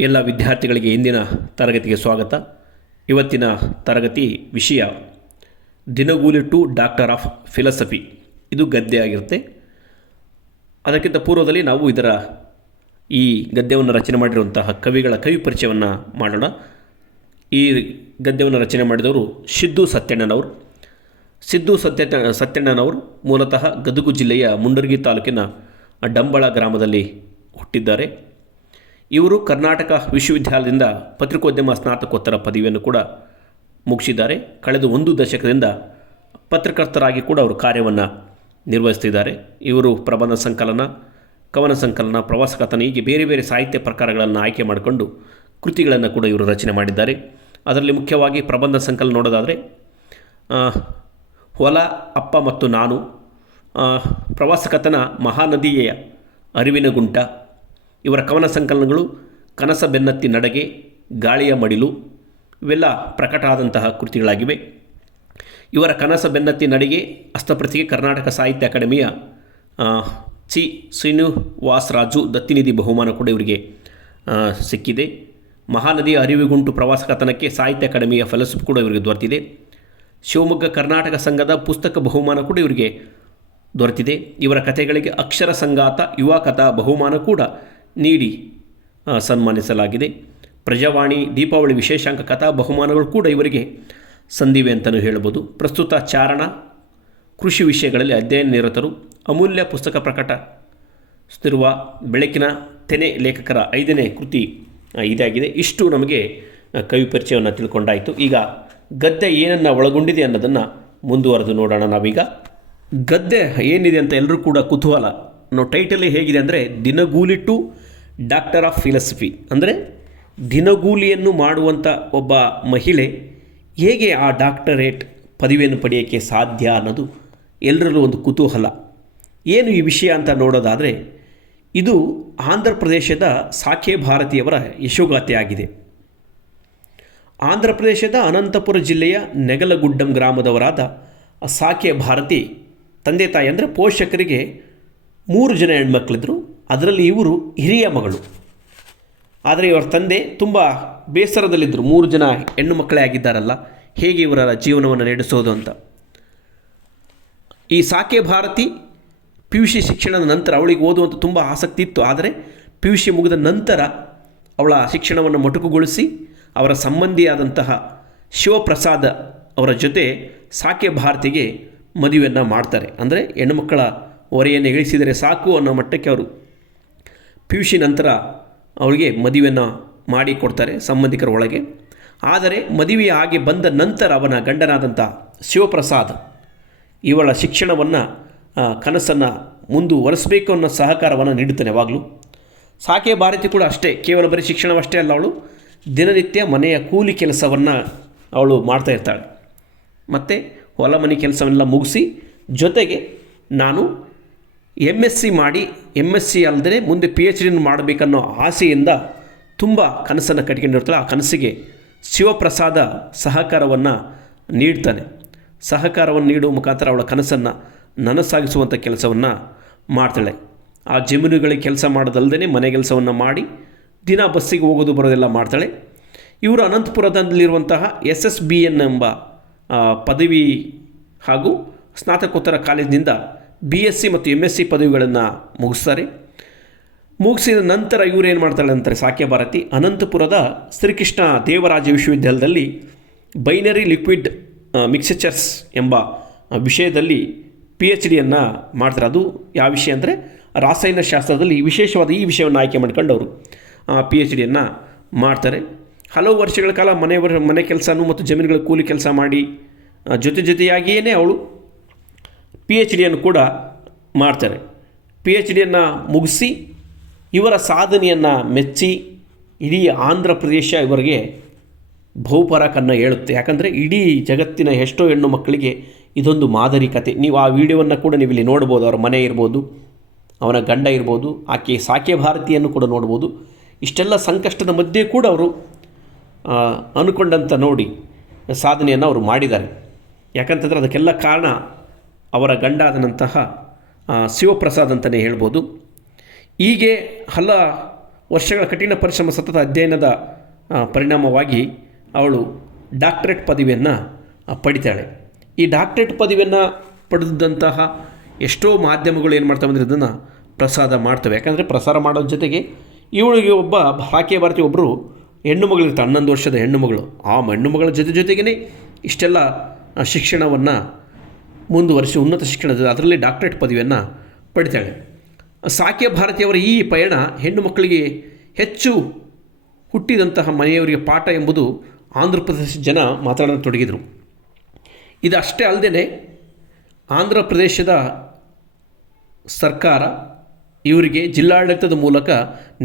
ಎಲ್ಲ ವಿದ್ಯಾರ್ಥಿಗಳಿಗೆ ಇಂದಿನ ತರಗತಿಗೆ ಸ್ವಾಗತ. ಇವತ್ತಿನ ತರಗತಿ ವಿಷಯ ದಿನಗೂಲಿ ಟು ಡಾಕ್ಟರ್ ಆಫ್ ಫಿಲಾಸಫಿ. ಇದು ಗದ್ಯ ಆಗಿರುತ್ತೆ. ಅದಕ್ಕಿಂತ ಪೂರ್ವದಲ್ಲಿ ನಾವು ಈ ಗದ್ಯವನ್ನು ರಚನೆ ಮಾಡಿರುವಂತಹ ಕವಿಗಳ ಕವಿ ಪರಿಚಯವನ್ನು ಮಾಡೋಣ. ಈ ಗದ್ಯವನ್ನು ರಚನೆ ಮಾಡಿದವರು ಸಿದ್ದು ಸತ್ಯಣ್ಣನವರು. ಸತ್ಯಣ್ಣನವರು ಮೂಲತಃ ಗದಗ ಜಿಲ್ಲೆಯ ಮುಂಡರಗಿ ತಾಲೂಕಿನ ಡಂಬಳ ಗ್ರಾಮದಲ್ಲಿ ಹುಟ್ಟಿದ್ದಾರೆ. ಇವರು ಕರ್ನಾಟಕ ವಿಶ್ವವಿದ್ಯಾಲಯದಿಂದ ಪತ್ರಿಕೋದ್ಯಮ ಸ್ನಾತಕೋತ್ತರ ಪದವಿಯನ್ನು ಕೂಡ ಮುಗಿಸಿದ್ದಾರೆ. ಕಳೆದ 1 ದಶಕದಿಂದ ಪತ್ರಕರ್ತರಾಗಿ ಕೂಡ ಅವರು ಕಾರ್ಯವನ್ನು ನಿರ್ವಹಿಸ್ತಿದ್ದಾರೆ. ಇವರು ಪ್ರಬಂಧ ಸಂಕಲನ, ಕವನ ಸಂಕಲನ, ಪ್ರವಾಸ ಕಥನ ಹೀಗೆ ಬೇರೆ ಬೇರೆ ಸಾಹಿತ್ಯ ಪ್ರಕಾರಗಳನ್ನು ಆಯ್ಕೆ ಮಾಡಿಕೊಂಡು ಕೃತಿಗಳನ್ನು ಕೂಡ ಇವರು ರಚನೆ ಮಾಡಿದ್ದಾರೆ. ಅದರಲ್ಲಿ ಮುಖ್ಯವಾಗಿ ಪ್ರಬಂಧ ಸಂಕಲನ ನೋಡೋದಾದರೆ ಹೊಲ, ಅಪ್ಪ ಮತ್ತು ನಾನು, ಪ್ರವಾಸ ಕಥನ ಮಹಾನದಿಯ ಅರಿವಿನ ಗುಂಟ. ಇವರ ಕವನ ಸಂಕಲನಗಳು ಕನಸ ಬೆನ್ನತ್ತಿ ನಡಗೆ, ಗಾಳಿಯ ಮಡಿಲು ಇವೆಲ್ಲ ಪ್ರಕಟ ಆದಂತಹ ಕೃತಿಗಳಾಗಿವೆ. ಇವರ ಕನಸ ಬೆನ್ನತ್ತಿ ನಡಿಗೆ ಹಸ್ತಪ್ರತಿಗೆ ಕರ್ನಾಟಕ ಸಾಹಿತ್ಯ ಅಕಾಡೆಮಿಯ ಚಿ ಶ್ರೀನಿವಾಸರಾಜು ದತ್ತಿನಿಧಿ ಬಹುಮಾನ ಕೂಡ ಇವರಿಗೆ ಸಿಕ್ಕಿದೆ. ಮಹಾನದಿಯ ಅರಿವಿಗುಂಟು ಪ್ರವಾಸ ಕಥನಕ್ಕೆ ಸಾಹಿತ್ಯ ಅಕಾಡೆಮಿಯ ಫೆಲೋಶಿಪ್ ಕೂಡ ಇವರಿಗೆ ದೊರೆತಿದೆ. ಶಿವಮೊಗ್ಗ ಕರ್ನಾಟಕ ಸಂಘದ ಪುಸ್ತಕ ಬಹುಮಾನ ಕೂಡ ಇವರಿಗೆ ದೊರೆತಿದೆ. ಇವರ ಕಥೆಗಳಿಗೆ ಅಕ್ಷರ ಸಂಗಾತ ಯುವ ಕಥಾ ಬಹುಮಾನ ಕೂಡ ನೀಡಿ ಸನ್ಮಾನಿಸಲಾಗಿದೆ. ಪ್ರಜಾವಾಣಿ ದೀಪಾವಳಿ ವಿಶೇಷಾಂಕ ಕಥಾ ಬಹುಮಾನಗಳು ಕೂಡ ಇವರಿಗೆ ಸಂದಿವೆ ಅಂತಲೂ ಹೇಳ್ಬೋದು. ಪ್ರಸ್ತುತ ಚಾರಣ, ಕೃಷಿ ವಿಷಯಗಳಲ್ಲಿ ಅಧ್ಯಯನ ನಿರತರು. ಅಮೂಲ್ಯ ಪುಸ್ತಕ ಪ್ರಕಟಿಸುತ್ತಿರುವ ಬೆಳಕಿನ ತೆನೆ ಲೇಖಕರ 5ನೇ ಕೃತಿ ಇದಾಗಿದೆ. ಇಷ್ಟು ನಮಗೆ ಕವಿ ಪರಿಚಯವನ್ನು ತಿಳ್ಕೊಂಡಾಯಿತು. ಈಗ ಗದ್ಯ ಏನನ್ನು ಒಳಗೊಂಡಿದೆ ಅನ್ನೋದನ್ನು ಮುಂದುವರೆದು ನೋಡೋಣ. ನಾವೀಗ ಗದ್ಯ ಏನಿದೆ ಅಂತ ಎಲ್ಲರೂ ಕೂಡ ಕುತೂಹಲ. ನಾವು ಟೈಟಲೇ ಹೇಗಿದೆ ಅಂದರೆ ದಿನಗೂಲಿ ಟು ಡಾಕ್ಟರ್ ಆಫ್ ಫಿಲಾಸಫಿ, ಅಂದರೆ ದಿನಗೂಲಿಯನ್ನು ಮಾಡುವಂಥ ಒಬ್ಬ ಮಹಿಳೆ ಹೇಗೆ ಆ ಡಾಕ್ಟರೇಟ್ ಪದವಿಯನ್ನು ಪಡೆಯೋಕ್ಕೆ ಸಾಧ್ಯ ಅನ್ನೋದು ಎಲ್ಲರಲ್ಲೂ ಒಂದು ಕುತೂಹಲ. ಏನು ಈ ವಿಷಯ ಅಂತ ನೋಡೋದಾದರೆ ಇದು ಆಂಧ್ರ ಪ್ರದೇಶದ ಸಾಕೆ ಭಾರತಿಯವರ ಯಶೋಗಾಥೆ ಆಗಿದೆ. ಆಂಧ್ರ ಪ್ರದೇಶದ ಅನಂತಪುರ ಜಿಲ್ಲೆಯ ನೆಗಲಗುಡ್ಡಂ ಗ್ರಾಮದವರಾದ ಸಾಕೆ ಭಾರತಿ ತಂದೆ ತಾಯಿ ಅಂದರೆ ಪೋಷಕರಿಗೆ 3 ಜನ ಹೆಣ್ಮಕ್ಳಿದ್ರು. ಅದರಲ್ಲಿ ಇವರು ಹಿರಿಯ ಮಗಳು. ಆದರೆ ಇವರ ತಂದೆ ತುಂಬ ಬೇಸರದಲ್ಲಿದ್ದರು. 3 ಜನ ಹೆಣ್ಣು ಮಕ್ಕಳೇ ಆಗಿದ್ದಾರಲ್ಲ, ಹೇಗೆ ಇವರ ಜೀವನವನ್ನು ನಡೆಸೋದು ಅಂತ. ಈ ಸಾಕೆ ಭಾರತಿ PUC ಶಿಕ್ಷಣದ ನಂತರ ಅವಳಿಗೆ ಓದುವಂಥ ತುಂಬ ಆಸಕ್ತಿ ಇತ್ತು. ಆದರೆ PUC ಮುಗಿದ ನಂತರ ಅವಳ ಶಿಕ್ಷಣವನ್ನು ಮೊಟಕುಗೊಳಿಸಿ ಅವರ ಸಂಬಂಧಿಯಾದಂತಹ ಶಿವಪ್ರಸಾದ ಅವರ ಜೊತೆ ಸಾಕೆ ಭಾರತಿಗೆ ಮದುವೆಯನ್ನು ಮಾಡ್ತಾರೆ. ಅಂದರೆ ಹೆಣ್ಣುಮಕ್ಕಳ ಹೊರೆಯನ್ನು ಇಳಿಸಿದರೆ ಸಾಕು ಅನ್ನೋ ಮಟ್ಟಕ್ಕೆ ಅವರು PUC ನಂತರ ಅವಳಿಗೆ ಮದುವೆಯನ್ನು ಮಾಡಿಕೊಡ್ತಾರೆ ಸಂಬಂಧಿಕರ ಒಳಗೆ. ಆದರೆ ಮದುವೆ ಆಗಿ ಬಂದ ನಂತರ ಅವನ ಗಂಡನಾದಂಥ ಶಿವಪ್ರಸಾದ್ ಇವಳ ಶಿಕ್ಷಣವನ್ನು ಕನಸನ್ನು ಮುಂದುವರಿಸಬೇಕು ಅನ್ನೋ ಸಹಕಾರವನ್ನು ನೀಡುತ್ತಾನೆ ಯಾವಾಗಲೂ. ಸಾಕೆ ಭಾರತಿ ಕೂಡ ಅಷ್ಟೇ, ಕೇವಲ ಬರೀ ಶಿಕ್ಷಣವಷ್ಟೇ ಅಲ್ಲ, ಅವಳು ದಿನನಿತ್ಯ ಮನೆಯ ಕೂಲಿ ಕೆಲಸವನ್ನು ಅವಳು ಮಾಡ್ತಾಯಿರ್ತಾಳೆ. ಮತ್ತು ಹೊಲ ಮನೆ ಕೆಲಸವನ್ನೆಲ್ಲ ಮುಗಿಸಿ ಜೊತೆಗೆ ನಾನು MSc ಮಾಡಿ MSc ಅಲ್ಲದೆ ಮುಂದೆ PhD ಮಾಡಬೇಕನ್ನೋ ಆಸೆಯಿಂದ ತುಂಬ ಕನಸನ್ನು ಕಟ್ಕೊಂಡಿರ್ತಾಳೆ. ಆ ಕನಸಿಗೆ ಶಿವಪ್ರಸಾದ ಸಹಕಾರವನ್ನು ನೀಡ್ತಾನೆ. ಸಹಕಾರವನ್ನು ನೀಡುವ ಮುಖಾಂತರ ಅವಳ ಕನಸನ್ನು ನನಸಾಗಿಸುವಂಥ ಕೆಲಸವನ್ನು ಮಾಡ್ತಾಳೆ. ಆ ಜಮೀನುಗಳಿಗೆ ಕೆಲಸ ಮಾಡೋದಲ್ಲದೆ ಮನೆ ಕೆಲಸವನ್ನು ಮಾಡಿ ದಿನ ಬಸ್ಸಿಗೆ ಹೋಗೋದು ಬರೋದೆಲ್ಲ ಮಾಡ್ತಾಳೆ. ಇವರು ಅನಂತಪುರದಲ್ಲಿರುವಂತಹ SSBN ಎಂಬ ಪದವಿ ಹಾಗೂ ಸ್ನಾತಕೋತ್ತರ ಕಾಲೇಜಿನಿಂದ BSc ಮತ್ತು MSc ಪದವಿಗಳನ್ನು ಮುಗಿಸ್ತಾರೆ. ಮುಗಿಸಿದ ನಂತರ ಇವರು ಏನು ಮಾಡ್ತಾಳೆ ಅಂತಾರೆ ಸಾಕೆ ಭಾರತಿ, ಅನಂತಪುರದ ಶ್ರೀಕೃಷ್ಣ ದೇವರಾಜ ವಿಶ್ವವಿದ್ಯಾಲಯದಲ್ಲಿ ಬೈನರಿ ಲಿಕ್ವಿಡ್ ಮಿಕ್ಸ್ಚರ್ಸ್ ಎಂಬ ವಿಷಯದಲ್ಲಿ PhDಯನ್ನು ಮಾಡ್ತಾರೆ. ಅದು ಯಾವ ವಿಷಯ ಅಂದರೆ ರಾಸಾಯನಶಾಸ್ತ್ರದಲ್ಲಿ ವಿಶೇಷವಾದ ಈ ವಿಷಯವನ್ನು ಆಯ್ಕೆ ಮಾಡ್ಕೊಂಡು ಅವರು PhDಯನ್ನು ಮಾಡ್ತಾರೆ. ಹಲವು ವರ್ಷಗಳ ಕಾಲ ಮನೆ ಕೆಲಸನೂ ಮತ್ತು ಜಮೀನುಗಳ ಕೂಲಿ ಕೆಲಸ ಮಾಡಿ ಜೊತೆಯಾಗಿಯೇ ಅವಳು PhDಯನ್ನು ಕೂಡ ಮಾಡ್ತಾರೆ. PhDಯನ್ನು ಮುಗಿಸಿ ಇವರ ಸಾಧನೆಯನ್ನು ಮೆಚ್ಚಿ ಇಡೀ ಆಂಧ್ರ ಪ್ರದೇಶ ಇವರಿಗೆ ಬಹುಪರಾಕನ್ನು ಹೇಳುತ್ತೆ. ಯಾಕಂದರೆ ಇಡೀ ಜಗತ್ತಿನ ಎಷ್ಟೋ ಹೆಣ್ಣು ಮಕ್ಕಳಿಗೆ ಇದೊಂದು ಮಾದರಿ ಕತೆ. ನೀವು ಆ ವಿಡಿಯೋವನ್ನು ಕೂಡ ನೀವು ಇಲ್ಲಿ ನೋಡ್ಬೋದು. ಅವರ ಮನೆ ಇರ್ಬೋದು, ಅವನ ಗಂಡ ಇರ್ಬೋದು, ಆಕೆ ಸಾಕೆ ಭಾರತಿಯನ್ನು ಕೂಡ ನೋಡ್ಬೋದು. ಇಷ್ಟೆಲ್ಲ ಸಂಕಷ್ಟದ ಮಧ್ಯೆ ಕೂಡ ಅವರು ಅಂದ್ಕೊಂಡಂತ ನೋಡಿ ಸಾಧನೆಯನ್ನು ಅವರು ಮಾಡಿದ್ದಾರೆ. ಯಾಕಂತಂದರೆ ಅದಕ್ಕೆಲ್ಲ ಕಾರಣ ಅವರ ಗಂಡ ಆದಂತಹ ಶಿವಪ್ರಸಾದ್ ಅಂತಲೇ ಹೇಳ್ಬೋದು. ಹೀಗೆ ವರ್ಷಗಳ ಕಠಿಣ ಪರಿಶ್ರಮ ಸತತ ಅಧ್ಯಯನದ ಪರಿಣಾಮವಾಗಿ ಅವಳು ಡಾಕ್ಟರೇಟ್ ಪದವಿಯನ್ನು ಪಡಿತಾಳೆ. ಈ ಡಾಕ್ಟರೇಟ್ ಪದವಿಯನ್ನು ಪಡೆದಂತಹ ಎಷ್ಟೋ ಮಾಧ್ಯಮಗಳು ಏನು ಮಾಡ್ತವೆ ಅಂದರೆ ಇದನ್ನು ಪ್ರಸಾರ ಮಾಡ್ತವೆ. ಯಾಕಂದರೆ ಪ್ರಸಾರ ಮಾಡೋದ್ರ ಜೊತೆಗೆ ಇವಳಿಗೆ ಒಬ್ಬ ಆಕೆ ಭಾರತಿ ಒಬ್ಬರು ಹೆಣ್ಣು ಮಗಳಿರ್ತಾರೆ, 11 ವರ್ಷದ ಹೆಣ್ಣು ಮಗಳು. ಆ ಹೆಣ್ಣು ಮಗಳ ಜೊತೆಗೇ ಇಷ್ಟೆಲ್ಲ ಶಿಕ್ಷಣವನ್ನು ಮುಂದುವರಿಸಿ ಉನ್ನತ ಶಿಕ್ಷಣದ ಅದರಲ್ಲಿ ಡಾಕ್ಟರೇಟ್ ಪದವಿಯನ್ನು ಪಡಿತಾಳೆ. ಸಾಕೆ ಭಾರತಿಯವರ ಈ ಪಯಣ ಹೆಣ್ಣು ಮಕ್ಕಳಿಗೆ ಹೆಚ್ಚು ಹುಟ್ಟಿದಂತಹ ಮನೆಯವರಿಗೆ ಪಾಠ ಎಂಬುದು ಆಂಧ್ರ ಪ್ರದೇಶ ಜನ ಮಾತನಾಡತೊಡಗಿದರು. ಇದು ಅಷ್ಟೇ ಅಲ್ಲದೆ ಆಂಧ್ರ ಪ್ರದೇಶದ ಸರ್ಕಾರ ಇವರಿಗೆ ಜಿಲ್ಲಾಡಳಿತದ ಮೂಲಕ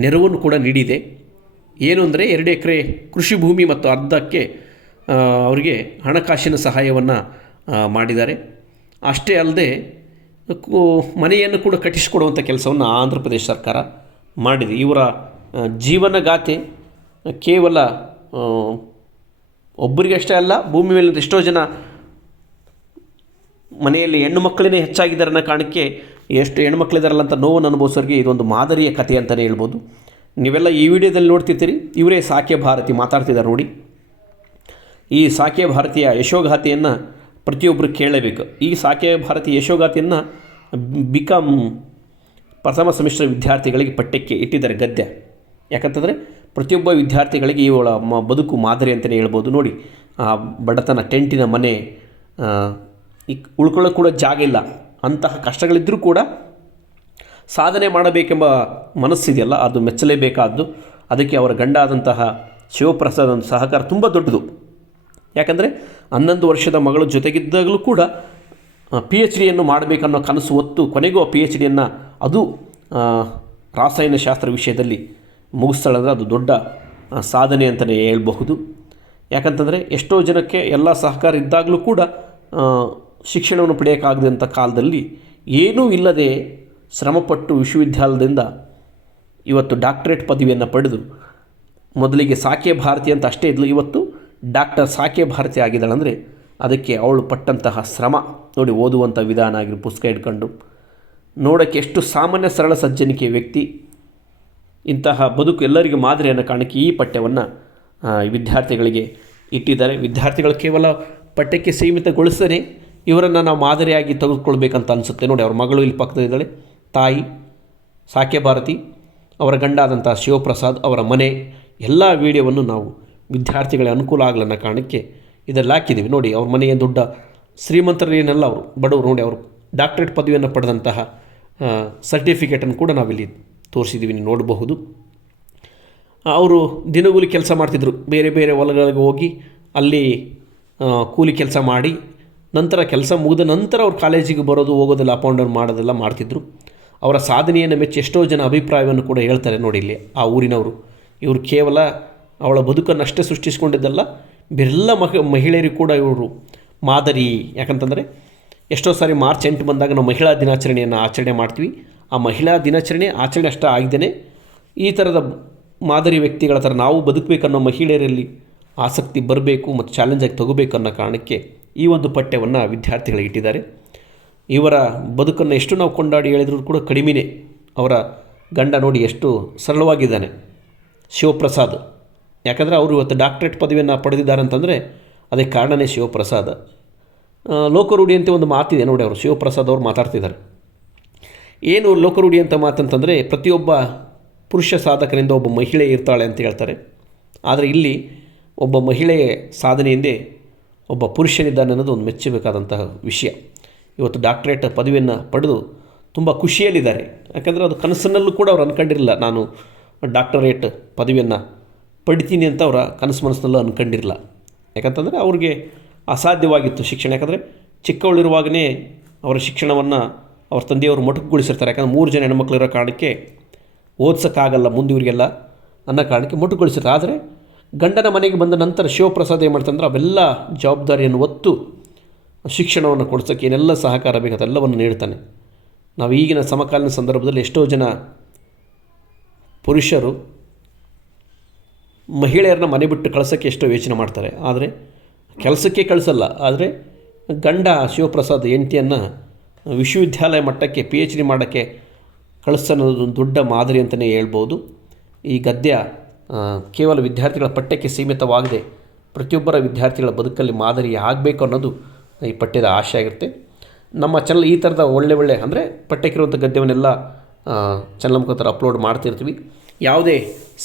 ನೆರವನ್ನು ಕೂಡ ನೀಡಿದೆ. ಏನು ಅಂದರೆ 2 ಎಕರೆ ಕೃಷಿ ಭೂಮಿ ಮತ್ತು ಅರ್ಧಕ್ಕೆ ಅವರಿಗೆ ಹಣಕಾಸಿನ ಸಹಾಯವನ್ನು ಮಾಡಿದ್ದಾರೆ. ಅಷ್ಟೇ ಅಲ್ಲದೆ ಮನೆಯನ್ನು ಕೂಡ ಕಟ್ಟಿಸಿಕೊಡುವಂಥ ಕೆಲಸವನ್ನು ಆಂಧ್ರ ಪ್ರದೇಶ ಸರ್ಕಾರ ಮಾಡಿದೆ. ಇವರ ಜೀವನಗಾಥೆ ಕೇವಲ ಒಬ್ಬರಿಗಷ್ಟೇ ಅಲ್ಲ, ಭೂಮಿ ಮೇಲೆ ಎಷ್ಟೋ ಜನ ಮನೆಯಲ್ಲಿ ಹೆಣ್ಣು ಮಕ್ಕಳೇ ಹೆಚ್ಚಾಗಿದ್ದಾರೆ ಅನ್ನೋ ಕಾರಣಕ್ಕೆ ಎಷ್ಟು ಹೆಣ್ಮಕ್ಳಿದಾರಲ್ಲ ಅಂತ ನೋವನ್ನು ಅನುಭವಿಸೋರಿಗೆ ಇದೊಂದು ಮಾದರಿಯ ಕಥೆ ಅಂತಲೇ ಹೇಳ್ಬೋದು. ನೀವೆಲ್ಲ ಈ ವಿಡಿಯೋದಲ್ಲಿ ನೋಡ್ತಿರ್ತೀರಿ, ಇವರೇ ಸಾಕೆ ಭಾರತಿ ಮಾತಾಡ್ತಿದ್ದಾರೆ ನೋಡಿ. ಈ ಸಾಕೆ ಭಾರತಿಯ ಯಶೋಗಾಥೆಯನ್ನು ಪ್ರತಿಯೊಬ್ಬರು ಕೇಳಬೇಕು. ಈ ಸಾಕೆ ಭಾರತಿ ಯಶೋಗಾಥೆಯನ್ನು BCom ಪ್ರಥಮ ಸೆಮಿಸ್ಟರ್ ವಿದ್ಯಾರ್ಥಿಗಳಿಗೆ ಪಠ್ಯಕ್ಕೆ ಇಟ್ಟಿದ್ದಾರೆ ಗದ್ಯ. ಯಾಕಂತಂದರೆ ಪ್ರತಿಯೊಬ್ಬ ವಿದ್ಯಾರ್ಥಿಗಳಿಗೆ ಇವಳ ಬದುಕು ಮಾದರಿ ಅಂತಲೇ ಹೇಳ್ಬೋದು. ನೋಡಿ, ಬಡತನ, ಟೆಂಟಿನ ಮನೆ, ಉಳ್ಕೊಳ್ಳೋಕೆ ಕೂಡ ಜಾಗ ಇಲ್ಲ, ಅಂತಹ ಕಷ್ಟಗಳಿದ್ದರೂ ಕೂಡ ಸಾಧನೆ ಮಾಡಬೇಕೆಂಬ ಮನಸ್ಸಿದೆಯಲ್ಲ, ಅದು ಮೆಚ್ಚಲೇಬೇಕಾದ್ದು. ಅದಕ್ಕೆ ಅವರ ಗಂಡ ಆದಂತಹ ಶಿವಪ್ರಸಾದ್ ಸಹಕಾರ ತುಂಬ ದೊಡ್ಡದು. ಯಾಕಂದರೆ 11 ವರ್ಷದ ಮಗಳ ಜೊತೆಗಿದ್ದಾಗಲೂ ಕೂಡ PhDಯನ್ನು ಮಾಡಬೇಕನ್ನೋ ಕನಸು ಹೊತ್ತು ಕೊನೆಗೂ ಆ PhDಯನ್ನು ಅದು ರಾಸಾಯನಶಾಸ್ತ್ರ ವಿಷಯದಲ್ಲಿ ಮುಗಿಸ್ತಾಳಂದರೆ ಅದು ದೊಡ್ಡ ಸಾಧನೆ ಅಂತಲೇ ಹೇಳ್ಬಹುದು. ಯಾಕಂತಂದರೆ ಎಷ್ಟೋ ಜನಕ್ಕೆ ಎಲ್ಲ ಸಹಕಾರ ಇದ್ದಾಗಲೂ ಕೂಡ ಶಿಕ್ಷಣವನ್ನು ಪಡೆಯೋಕ್ಕಾಗದಂಥ ಕಾಲದಲ್ಲಿ ಏನೂ ಇಲ್ಲದೆ ಶ್ರಮಪಟ್ಟು ವಿಶ್ವವಿದ್ಯಾಲಯದಿಂದ ಇವತ್ತು ಡಾಕ್ಟರೇಟ್ ಪದವಿಯನ್ನು ಪಡೆದು ಮೊದಲಿಗೆ ಸಾಕೆ ಭಾರತಿ ಅಂತ ಅಷ್ಟೇ ಇದ್ಲು, ಇವತ್ತು ಡಾಕ್ಟರ್ ಸಾಕೆ ಭಾರತಿ ಆಗಿದ್ದಾಳೆ. ಅಂದರೆ ಅದಕ್ಕೆ ಅವಳು ಪಟ್ಟಂತಹ ಶ್ರಮ ನೋಡಿ. ಓದುವಂಥ ವಿಧಾನ ಆಗಿರೋ ಪುಸ್ತಕ ಇಟ್ಕೊಂಡು ನೋಡೋಕ್ಕೆ ಎಷ್ಟು ಸಾಮಾನ್ಯ ಸರಳ ಸಜ್ಜನಿಕೆ ವ್ಯಕ್ತಿ. ಇಂತಹ ಬದುಕು ಎಲ್ಲರಿಗೂ ಮಾದರಿ ಅನ್ನೋ ಕಾರಣಕ್ಕೆ ಈ ಪಠ್ಯವನ್ನು ವಿದ್ಯಾರ್ಥಿಗಳಿಗೆ ಇಟ್ಟಿದ್ದಾರೆ. ವಿದ್ಯಾರ್ಥಿಗಳು ಕೇವಲ ಪಠ್ಯಕ್ಕೆ ಸೀಮಿತಗೊಳಿಸದೆ ಇವರನ್ನು ನಾವು ಮಾದರಿಯಾಗಿ ತೆಗೆದುಕೊಳ್ಬೇಕಂತ ಅನಿಸುತ್ತೆ. ನೋಡಿ, ಅವ್ರ ಮಗಳು ಇಲ್ಲಿ ಪಕ್ಕದಲ್ಲಿದ್ದಾಳೆ, ತಾಯಿ ಸಾಕೆ ಭಾರತಿ, ಅವರ ಗಂಡ ಆದಂಥ ಶಿವಪ್ರಸಾದ್, ಅವರ ಮನೆ, ಎಲ್ಲ ವಿಡಿಯೋವನ್ನು ನಾವು ವಿದ್ಯಾರ್ಥಿಗಳಿಗೆ ಅನುಕೂಲ ಆಗಲನ್ನ ಕಾರಣಕ್ಕೆ ಇದೆಲ್ಲ ಹಾಕಿದ್ದೀವಿ. ನೋಡಿ, ಅವ್ರ ಮನೆಯ ದೊಡ್ಡ ಶ್ರೀಮಂತರೇನೆಲ್ಲ ಅವರು ಬಡವರು. ನೋಡಿ, ಅವರು ಡಾಕ್ಟರೇಟ್ ಪದವಿಯನ್ನು ಪಡೆದಂತಹ ಸರ್ಟಿಫಿಕೇಟನ್ನು ಕೂಡ ನಾವಿಲ್ಲಿ ತೋರಿಸಿದ್ದೀವಿ, ನೀವು ನೋಡಬಹುದು. ಅವರು ದಿನಗೂಲಿ ಕೆಲಸ ಮಾಡ್ತಿದ್ರು, ಬೇರೆ ಬೇರೆ ಹೊಲಗಳಿಗೆ ಹೋಗಿ ಅಲ್ಲಿ ಕೂಲಿ ಕೆಲಸ ಮಾಡಿ ನಂತರ ಕೆಲಸ ಮುಗಿದ ನಂತರ ಅವ್ರು ಕಾಲೇಜಿಗೆ ಬರೋದು ಹೋಗೋದೆಲ್ಲ ಅಪ್ ಆ್ಯಂಡ್ ಡೌನ್ ಮಾಡೋದೆಲ್ಲ ಮಾಡ್ತಿದ್ರು. ಅವರ ಸಾಧನೆಯನ್ನು ಮೆಚ್ಚಿ ಎಷ್ಟೋ ಜನ ಅಭಿಪ್ರಾಯವನ್ನು ಕೂಡ ಹೇಳ್ತಾರೆ. ನೋಡಿ, ಇಲ್ಲಿ ಆ ಊರಿನವರು ಇವರು ಕೇವಲ ಅವಳ ಬದುಕನ್ನಷ್ಟೇ ಸೃಷ್ಟಿಸ್ಕೊಂಡಿದ್ದಲ್ಲ, ಬೇರೆಲ್ಲ ಮಹಿಳೆಯರಿಗೂ ಕೂಡ ಇವರು ಮಾದರಿ. ಯಾಕಂತಂದರೆ ಎಷ್ಟೋ ಸಾರಿ ಮಾರ್ಚ್ 8 ಬಂದಾಗ ನಾವು ಮಹಿಳಾ ದಿನಾಚರಣೆಯನ್ನು ಆಚರಣೆ ಮಾಡ್ತೀವಿ. ಆ ಮಹಿಳಾ ದಿನಾಚರಣೆ ಆಚರಣೆ ಅಷ್ಟೇ ಆಗಿದ್ದೇನೆ ಈ ಥರದ ಮಾದರಿ ವ್ಯಕ್ತಿಗಳ ಥರ ನಾವು ಬದುಕಬೇಕನ್ನೋ ಮಹಿಳೆಯರಲ್ಲಿ ಆಸಕ್ತಿ ಬರಬೇಕು ಮತ್ತು ಚಾಲೆಂಜಾಗಿ ತಗೋಬೇಕು ಅನ್ನೋ ಕಾರಣಕ್ಕೆ ಈ ಒಂದು ಪಠ್ಯವನ್ನು ವಿದ್ಯಾರ್ಥಿಗಳಿಗೆ ಇಟ್ಟಿದ್ದಾರೆ. ಇವರ ಬದುಕನ್ನು ಎಷ್ಟು ನಾವು ಕೊಂಡಾಡಿ ಹೇಳಿದರೂ ಕೂಡ ಕಡಿಮೆಯೇ. ಅವರ ಗಂಡ ನೋಡಿ ಎಷ್ಟು ಸರಳವಾಗಿದ್ದಾನೆ, ಶಿವಪ್ರಸಾದ್. ಯಾಕಂದರೆ ಅವರು ಇವತ್ತು ಡಾಕ್ಟರೇಟ್ ಪದವಿಯನ್ನು ಪಡೆದಿದ್ದಾರೆ ಅಂತಂದರೆ ಅದಕ್ಕೆ ಕಾರಣವೇ ಶಿವಪ್ರಸಾದ್. ಲೋಕರೂಢಿ ಅಂತ ಒಂದು ಮಾತಿದೆ ನೋಡಿ, ಅವರು ಶಿವಪ್ರಸಾದ್ ಅವರು ಮಾತಾಡ್ತಿದ್ದಾರೆ. ಏನು ಲೋಕರೂಢಿ ಅಂತ ಮಾತಂತಂದರೆ ಪ್ರತಿಯೊಬ್ಬ ಪುರುಷ ಸಾಧಕನಿಂದ ಒಬ್ಬ ಮಹಿಳೆ ಇರ್ತಾಳೆ ಅಂತ ಹೇಳ್ತಾರೆ. ಆದರೆ ಇಲ್ಲಿ ಒಬ್ಬ ಮಹಿಳೆಯ ಸಾಧನೆಯಿಂದೇ ಒಬ್ಬ ಪುರುಷನಿದ್ದಾನೆ ಅನ್ನೋದು ಒಂದು ಮೆಚ್ಚಬೇಕಾದಂತಹ ವಿಷಯ. ಇವತ್ತು ಡಾಕ್ಟರೇಟ್ ಪದವಿಯನ್ನು ಪಡೆದು ತುಂಬ ಖುಷಿಯಲ್ಲಿದ್ದಾರೆ. ಯಾಕಂದರೆ ಅದು ಕನಸಿನಲ್ಲೂ ಕೂಡ ಅವ್ರು ಅಂದ್ಕೊಂಡಿರಲಿಲ್ಲ, ನಾನು ಡಾಕ್ಟರೇಟ್ ಪದವಿಯನ್ನು ಪಡಿತೀನಿ ಅಂತ ಅವರ ಕನಸು ಮನಸ್ಸಿನಲ್ಲೂ ಅಂದ್ಕೊಂಡಿರಲಿಲ್ಲ. ಯಾಕಂತಂದರೆ ಅವ್ರಿಗೆ ಅಸಾಧ್ಯವಾಗಿತ್ತು ಶಿಕ್ಷಣ. ಯಾಕಂದರೆ ಚಿಕ್ಕವಳಿರುವಾಗಲೇ ಅವರ ಶಿಕ್ಷಣವನ್ನು ಅವ್ರ ತಂದೆಯವರು ಮೊಟಕುಗೊಳಿಸಿರ್ತಾರೆ. ಯಾಕಂದರೆ 3 ಜನ ಹೆಣ್ಮಕ್ಳಿರೋ ಕಾರಣಕ್ಕೆ ಓದ್ಸೋಕ್ಕಾಗಲ್ಲ ಮುಂದೆ ಇವರಿಗೆಲ್ಲ ಅನ್ನೋ ಕಾರಣಕ್ಕೆ ಮೊಟಕುಗೊಳಿಸಿರ್ತಾರೆ. ಆದರೆ ಗಂಡನ ಮನೆಗೆ ಬಂದ ನಂತರ ಶಿವಪ್ರಸಾದ್ ಏನು ಮಾಡ್ತಂದ್ರೆ ಅವೆಲ್ಲ ಜವಾಬ್ದಾರಿಯನ್ನು ಹೊತ್ತು ಶಿಕ್ಷಣವನ್ನು ಕೊಡ್ಸೋಕ್ಕೆ ಏನೆಲ್ಲ ಸಹಕಾರ ಬೇಕು ಅದೆಲ್ಲವನ್ನು ನೀಡ್ತಾನೆ. ನಾವು ಈಗಿನ ಸಮಕಾಲೀನ ಸಂದರ್ಭದಲ್ಲಿ ಎಷ್ಟೋ ಜನ ಪುರುಷರು ಮಹಿಳೆಯರನ್ನ ಮನೆ ಬಿಟ್ಟು ಕಳಿಸೋಕ್ಕೆ ಎಷ್ಟೋ ಯೋಚನೆ ಮಾಡ್ತಾರೆ, ಆದರೆ ಕೆಲಸಕ್ಕೆ ಕಳಿಸಲ್ಲ. ಆದರೆ ಗಂಡ ಶಿವಪ್ರಸಾದ್ ಹೆಂಡತಿಯನ್ನು ವಿಶ್ವವಿದ್ಯಾಲಯ ಮಟ್ಟಕ್ಕೆ PhD ಮಾಡೋಕ್ಕೆ ಕಳಿಸೋದು ದೊಡ್ಡ ಮಾದರಿ ಅಂತಲೇ ಹೇಳ್ಬೋದು. ಈ ಗದ್ಯ ಕೇವಲ ವಿದ್ಯಾರ್ಥಿಗಳ ಪಠ್ಯಕ್ಕೆ ಸೀಮಿತವಾಗದೆ ಪ್ರತಿಯೊಬ್ಬರ ವಿದ್ಯಾರ್ಥಿಗಳ ಬದುಕಲ್ಲಿ ಮಾದರಿ ಆಗಬೇಕು ಅನ್ನೋದು ಈ ಪಠ್ಯದ ಆಶೆ ಆಗಿರುತ್ತೆ. ನಮ್ಮ ಚಾನಲ್ ಈ ಥರದ ಒಳ್ಳೆ ಅಂದರೆ ಪಠ್ಯಕ್ಕಿರುವಂಥ ಗದ್ಯವನ್ನೆಲ್ಲ ಚಾನಲ್ ಮುಖಾಂತರ ಅಪ್ಲೋಡ್ ಮಾಡ್ತಿರ್ತೀವಿ. ಯಾವುದೇ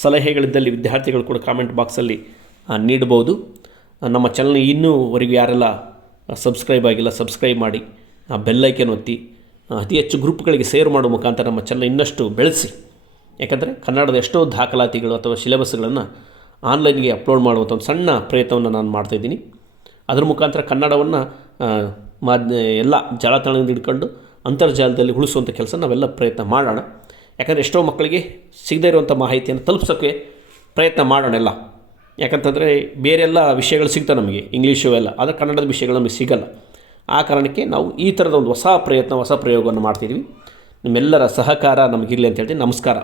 ಸಲಹೆಗಳಿದ್ದಲ್ಲಿ ವಿದ್ಯಾರ್ಥಿಗಳು ಕೂಡ ಕಾಮೆಂಟ್ ಬಾಕ್ಸಲ್ಲಿ ನೀಡಬಹುದು. ನಮ್ಮ ಚಾನಲ್ನ ಇನ್ನೂವರೆಗೂ ಯಾರೆಲ್ಲ ಸಬ್ಸ್ಕ್ರೈಬ್ ಆಗಿಲ್ಲ ಸಬ್ಸ್ಕ್ರೈಬ್ ಮಾಡಿ, ಬೆಲ್ಲೈಕನ್ ಒತ್ತಿ, ಅತಿ ಹೆಚ್ಚು ಗ್ರೂಪ್ಗಳಿಗೆ ಸೇರ್ ಮಾಡೋ ಮುಖಾಂತರ ನಮ್ಮ ಚಾನಲ್ ಇನ್ನಷ್ಟು ಬೆಳೆಸಿ. ಯಾಕಂದರೆ ಕನ್ನಡದ ಎಷ್ಟೋ ದಾಖಲಾತಿಗಳು ಅಥವಾ ಸಿಲೆಬಸ್ಗಳನ್ನು ಆನ್ಲೈನ್ಗೆ ಅಪ್ಲೋಡ್ ಮಾಡುವಂಥ ಒಂದು ಸಣ್ಣ ಪ್ರಯತ್ನವನ್ನು ನಾನು ಮಾಡ್ತಾಯಿದ್ದೀನಿ. ಅದರ ಮುಖಾಂತರ ಕನ್ನಡವನ್ನು ಎಲ್ಲ ಜಾಲತಾಣದಿಂದ ಹಿಡ್ಕೊಂಡು ಅಂತರ್ಜಾಲದಲ್ಲಿ ಉಳಿಸುವಂಥ ಕೆಲಸ ನಾವೆಲ್ಲ ಪ್ರಯತ್ನ ಮಾಡೋಣ. ಯಾಕಂದರೆ ಎಷ್ಟೋ ಮಕ್ಕಳಿಗೆ ಸಿಗದೇ ಇರುವಂಥ ಮಾಹಿತಿಯನ್ನು ತಲುಪಿಸೋಕ್ಕೆ ಪ್ರಯತ್ನ ಮಾಡೋಣ ಎಲ್ಲ. ಯಾಕಂತಂದರೆ ಬೇರೆಲ್ಲ ವಿಷಯಗಳು ಸಿಗ್ತವೆ ನಮಗೆ, ಇಂಗ್ಲೀಷು ಎಲ್ಲ, ಆದರೆ ಕನ್ನಡದ ವಿಷಯಗಳು ನಮಗೆ ಸಿಗಲ್ಲ. ಆ ಕಾರಣಕ್ಕೆ ನಾವು ಈ ಥರದ ಒಂದು ಹೊಸ ಪ್ರಯೋಗವನ್ನು ಮಾಡ್ತಿದ್ವಿ. ನಿಮ್ಮೆಲ್ಲರ ಸಹಕಾರ ನಮಗಿರಲಿ ಅಂತ ಹೇಳ್ತೀನಿ. ನಮಸ್ಕಾರ.